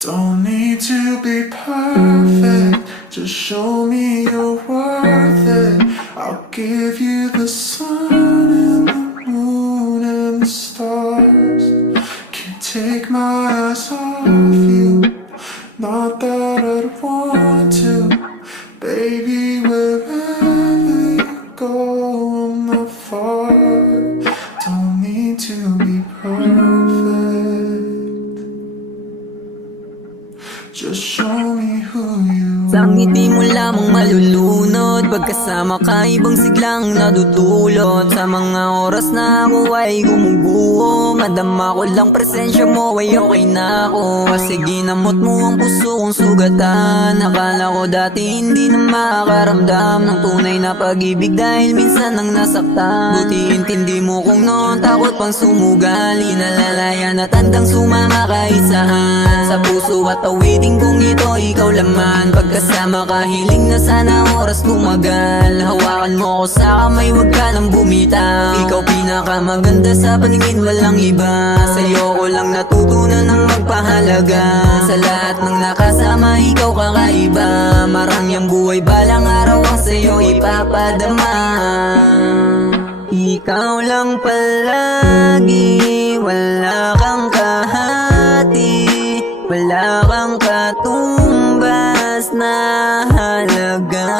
Don't need to be perfect, just show me you're worth it. I'll give you the sun and the moon and the stars. Can't take my eyes off you, not that I'd want to. Baby, wherever you go, I'm not far. Don't need to be perfect, just show me who you Sa ngiti mo lamang malulunod, pagkasama ka ibang siglang nadudulot. Sa mga oras na ako ay gumuguho, madama ko lang presensya mo ay okay na ako. Kasi ginamot mo ang puso kong sugatan. Akala ko dati hindi na makakaramdam ng tunay na pag-ibig dahil minsan nang nasaktan. Buti intindi mo kung noon takot pang sumugali, nalalaya na tandang sumama kaisahan. Sa puso at awiting kong ito ikaw laman, pagkasama ka hiling na sana oras tumagal. Hawakan mo ko sa kamay, wag ka nang bumitaw. Ikaw pinakamaganda sa paningin, walang iba. Sa'yo ko lang natutunan ng magpahalaga. Sa lahat ng nakasama, ikaw kakaiba. Marangyang buhay, balang araw ang sa'yo ipapadama. Ikaw lang palagi, wala kang kahati, wala kang katumbas na halaga.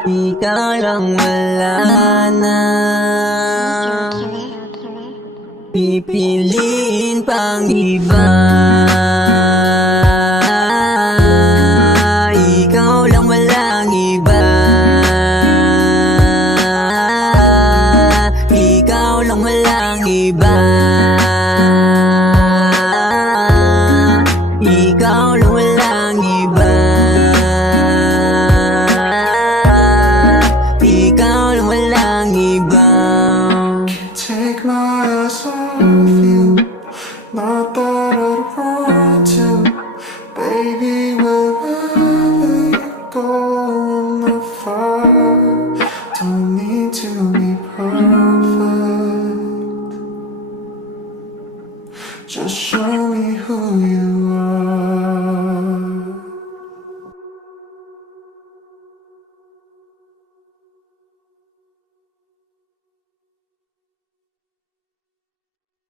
Ikaw lang, wala na pipiliin pang iba.